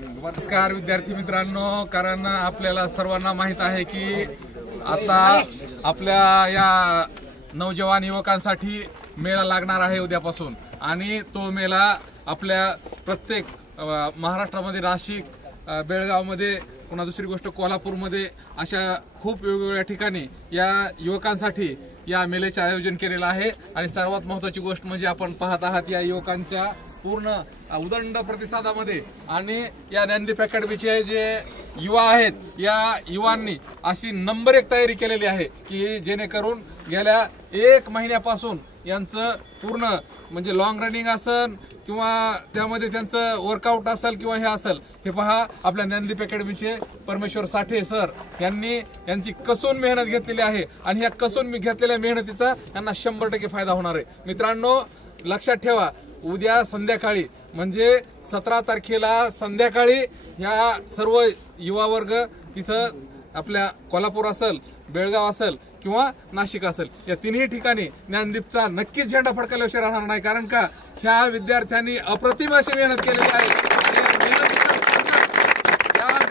नमस्कार विद्यार्थी मित्रांनो, कारण आपल्याला सर्वांना माहित आहे की आता आपल्या या नौजवान युवकांसाठी मेळा लागणार आहे उद्यापासून आणि तो मेळा आपल्या प्रत्येक महाराष्ट्रामध्ये नाशिक, बेळगावमध्ये, पुन्हा दुसरी गोष्ट कोल्हापूरमध्ये अशा खूप वेगवेगळ्या ठिकाणी या युवकांसाठी या मेळ्याचे आयोजन केलेलं आहे। आणि सर्वात महत्त्वाची गोष्ट म्हणजे आपण पाहत आहात या युवकांच्या पूर्ण उदंड प्रतिसादामध्ये आणि या ज्ञानदीप अकॅडमीचे जे युवा आहेत या युवांनी अशी नंबर 1 तयारी केलेली आहे की जेणेकरून गेल्या 1 महिन्यापासून यांचं पूर्ण म्हणजे लॉंग रनिंग असेल किंवा त्यामध्ये त्यांचं वर्कआउट असेल किंवा हे असेल, हे पहा आपल्या ज्ञानदीप अकॅडमीचे परमेश्वर साठे सर यांची कसून मेहनत घेतलेली आहे आणि ह्या कसून घेतलेल्या मेहनतीचा यांना 100% फायदा होणार आहे। मित्रांनो लक्षात ठेवा, उद्या संध्याकाळी म्हणजे 17 तारखेला संध्याकाळी ह्या सर्व युवा वर्ग इथं आपल्या कोल्हापूर असेल, बेळगाव असेल किंवा नाशिक असेल या तिन्ही ठिकाणी ज्ञानदीपचा नक्कीच झेंडा फडकल्याशिवाय राहणार नाही। कारण का ह्या विद्यार्थ्यांनी अप्रतिम अशी मेहनत केलेली आहे।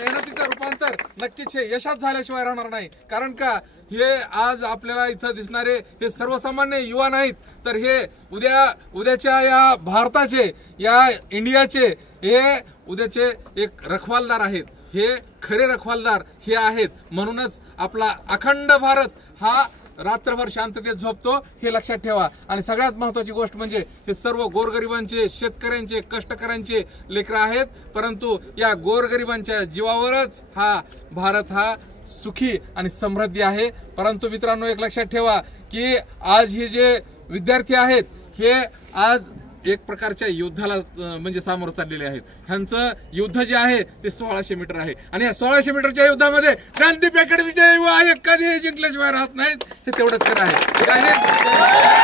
मेहनतीचं रूपांतर नक्कीच हे यशात झाल्याशिवाय राहणार नाही। कारण का हे आज आपल्याला इथं दिसणारे हे सर्वसामान्य युवा नाहीत, तर हे उद्याच्या या भारताचे, या इंडियाचे हे उद्याचे एक रखवालदार आहेत। हे खरे रखवालदार हे आहेत, म्हणूनच आपला अखंड भारत हा रात्रभर शांततेत झोपतो, हे लक्षात ठेवा। आणि सगळ्यात महत्त्वाची गोष्ट म्हणजे हे सर्व गोरगरिबांचे, शेतकऱ्यांचे, कष्टकऱ्यांचे लेकरं आहेत, परंतु या गोरगरिबांच्या जीवावरच हा भारत हा सुखी आणि समृद्धी आहे। परंतु मित्रांनो एक लक्षात ठेवा की आज हे जे विद्यार्थी आहेत हे आज एक प्रकारच्या युद्धाला म्हणजे सामोरं चाललेले आहेत। ह्यांचं युद्ध जे आहे ते 1600 मीटर आहे आणि या 1600 मीटरच्या युद्धामध्ये ज्ञानदीप अकॅडमीचे युवा आहे कधी जिंकल्याशिवाय राहत नाहीत, हे तेवढंच खरं आहे।